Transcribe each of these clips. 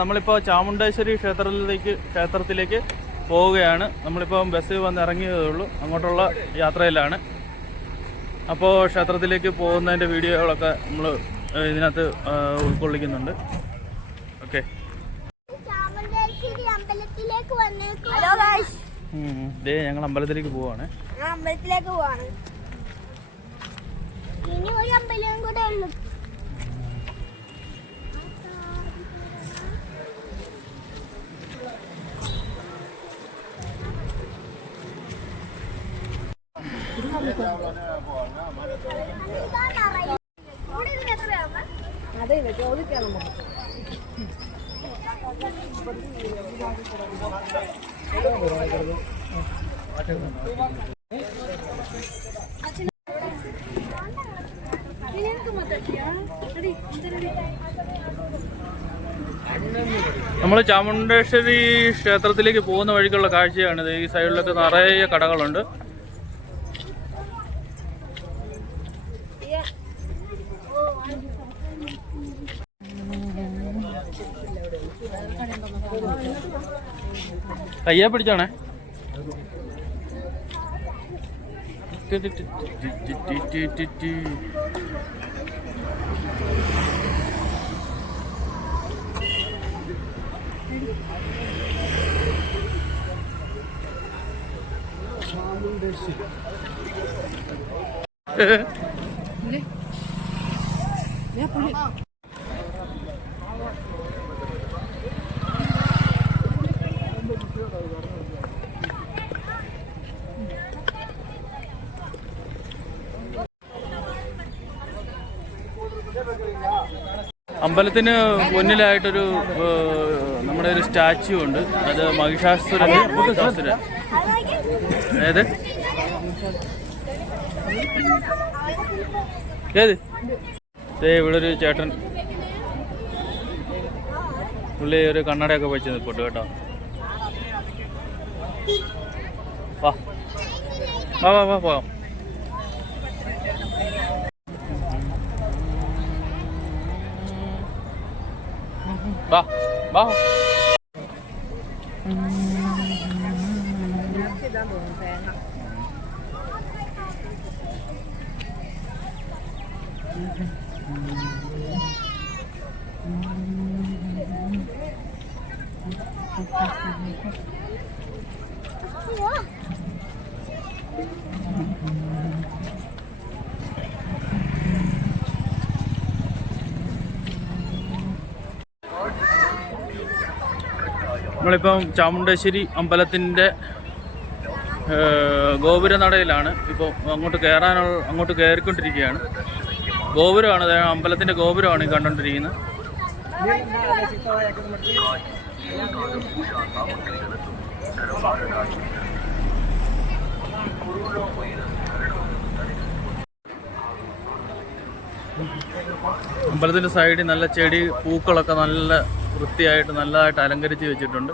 നമ്മളിപ്പോൾ ചാമുണ്ടേശ്വരി ക്ഷേത്രത്തിലേക്ക് പോവുകയാണ്. നമ്മളിപ്പം ബസ്സിൽ വന്ന് ഇറങ്ങിയതേ ഉള്ളൂ. അങ്ങോട്ടുള്ള യാത്രയിലാണ്. അപ്പോൾ ക്ഷേത്രത്തിലേക്ക് പോകുന്നതിൻ്റെ വീഡിയോകളൊക്കെ നമ്മൾ ഇതിനകത്ത് ഉൾക്കൊള്ളിക്കുന്നുണ്ട്. ഓക്കെ, ഞങ്ങൾ അമ്പലത്തിലേക്ക് പോവാണ്. ഇനി ഒരു അമ്പലം കൂടെ ഉള്ളു. അതെ ചോദിക്കാം. നമ്മൾ ചാമുണ്ടേശ്വരി ക്ഷേത്രത്തിലേക്ക് പോകുന്ന വഴിക്കുള്ള കാഴ്ചയാണിത്. ഈ സൈഡിലൊക്കെ നിറയെ കടകളുണ്ട്. കയ്യെ പിടിച്ചോണേ. അമ്പലത്തിന് മുന്നിലായിട്ടൊരു നമ്മുടെ ഒരു സ്റ്റാച്യു ഉണ്ട്. അത് മഹിഷാസുരൻ. ഏത് ഏത് ഇവിടെ ഒരു ചേട്ടൻ, പുള്ളി ഒരു കണ്ണടയൊക്കെ വെച്ച് നിൽക്കട്ടെ കേട്ടോ. വാ വാ വാ വാ പോവാം. വാ വാ. നമ്മളിപ്പം ചാമുണ്ടേശ്വരി അമ്പലത്തിൻ്റെ ഗോപുരനടയിലാണ്. ഇപ്പോൾ അങ്ങോട്ട് കയറിക്കൊണ്ടിരിക്കുകയാണ്. ഗോപുരമാണ്, അമ്പലത്തിൻ്റെ ഗോപുരമാണ് ഈ കണ്ടുകൊണ്ടിരിക്കുന്നത്. അമ്പലത്തിൻ്റെ സൈഡിൽ നല്ല ചെടി പൂക്കളൊക്കെ നല്ല വൃത്തിയായിട്ട് നല്ലതായിട്ട് അലങ്കരിച്ച് വെച്ചിട്ടുണ്ട്.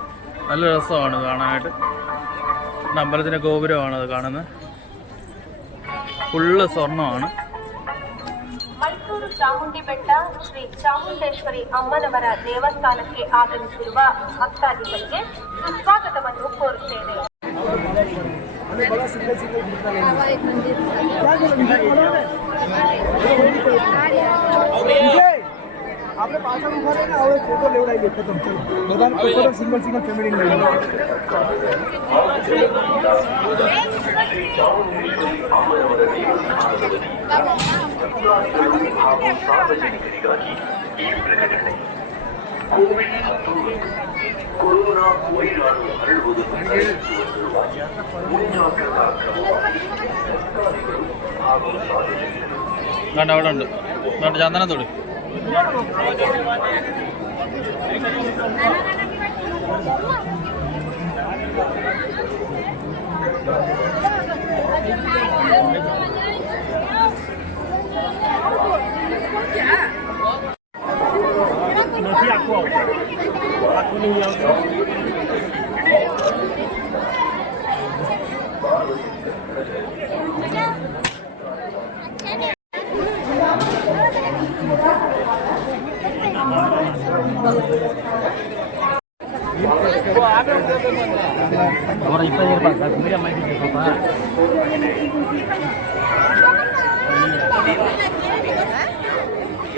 നല്ല രസമാണ് കാണാനായിട്ട്. അമ്പലത്തിൻ്റെ ഗോപുരമാണ് അത് കാണുന്നത്. ഫുള്ള് സ്വർണ്ണമാണ്. ಮೈಸೂರು ಚಾಮುಂಡಿ ಬೆಟ್ಟ ಶ್ರೀ ಚಾಮುಂಡೇಶ್ವರಿ ಅಮ್ಮನವರ ದೇವಸ್ಥಾನಕ್ಕೆ ಆಗಮಿಸಿರುವ ಭಕ್ತಾದಿಗಳಿಗೆ ಸುಸ್ವಾಗತವನ್ನು ಕೋರುತ್ತೇವೆ. आपने पासा में भरे ना और फोटो ले उड़ाइए खत्म. चलो भगवान फोटो सिंगल फैमिली ले लो. ಕೊರೋನಾ ವೈರಾಣು ಹರಡುವುದು അവിടെ ഉണ്ട്. ചന്ദനം തൊടി.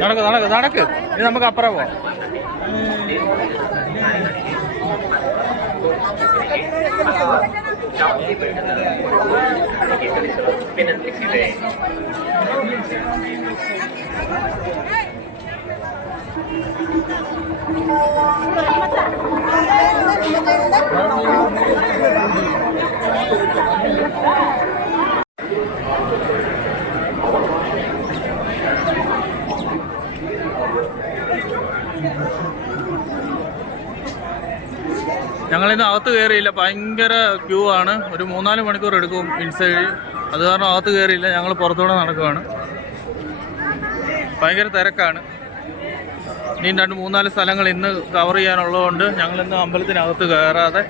നടക്ക് നടക്ക് നടക്ക്, ഇനി നമുക്ക് അപ്പുറം പോവാം. ವಿನಂತಿಸಿದೆ. ഞങ്ങളിന്ന് അകത്ത് കയറിയില്ല, ഭയങ്കര ക്യൂ ആണ്. ഒരു 3-4 മണിക്കൂർ എടുക്കും ഇൻസൈഡ്. അത് കാരണം അകത്ത് കയറിയില്ല, ഞങ്ങൾ പുറത്തൂടെ നടക്കുവാണ്. ഭയങ്കര തിരക്കാണ്. ഇനിയും 2-3-4 സ്ഥലങ്ങൾ ഇന്ന് കവർ ചെയ്യാനുള്ളതുകൊണ്ട് ഞങ്ങളിന്ന് അമ്പലത്തിനകത്ത് കയറാതെ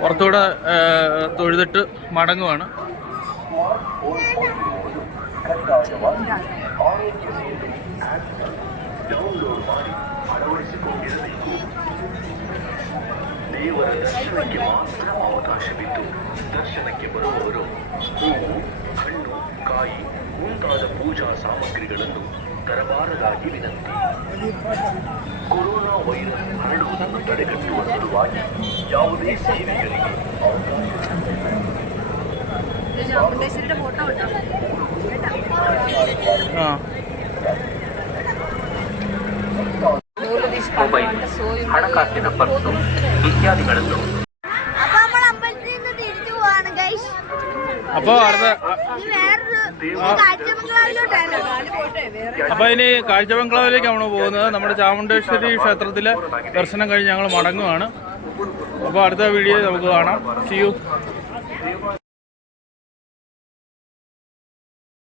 പുറത്തൂടെ തൊഴുതിട്ട് മടങ്ങുവാണ്. ದೇವರ ದರ್ಶನಕ್ಕೆ ಮಾತ್ರ ಅವಕಾಶವಿದ್ದು ದರ್ಶನಕ್ಕೆ ಬರುವವರು ಹೂವು, ಹಣ್ಣು, ಕಾಯಿ ಮುಂತಾದ ಪೂಜಾ ಸಾಮಗ್ರಿಗಳನ್ನು ತರಬಾರದಾಗಿ ವಿನಂತಿ. ಕೊರೋನಾ ವೈರಸ್ ಹರಡುವುದನ್ನು ತಡೆಗಟ್ಟುವ ಸಲುವಾಗಿ ಯಾವುದೇ ಸೇವೆಗಳಿಗೆ ಮೊಬೈಲ್, ಹಣಕಾಸಿನ ಪರ್ಸು ಇತ್ಯಾದಿಗಳನ್ನು അപ്പൊ നമ്മൾ അമ്പലത്തിൽ നിന്ന് തിരിച്ചു പോവാണ് ഗൈസ്. അപ്പോൾ അടുത്ത അപ്പോൾ ഇനി കാഴ്ച ബംഗ്ലാവിലേക്കാണ് പോകുന്നത്. നമ്മുടെ ചാമുണ്ടേശ്വരി ക്ഷേത്രത്തിലെ ദർശനം കഴിഞ്ഞ് ഞങ്ങൾ മടങ്ങുവാണ്. അപ്പോൾ അടുത്ത വീഡിയോ നമുക്ക് കാണാം. See you.